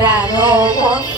ราโนก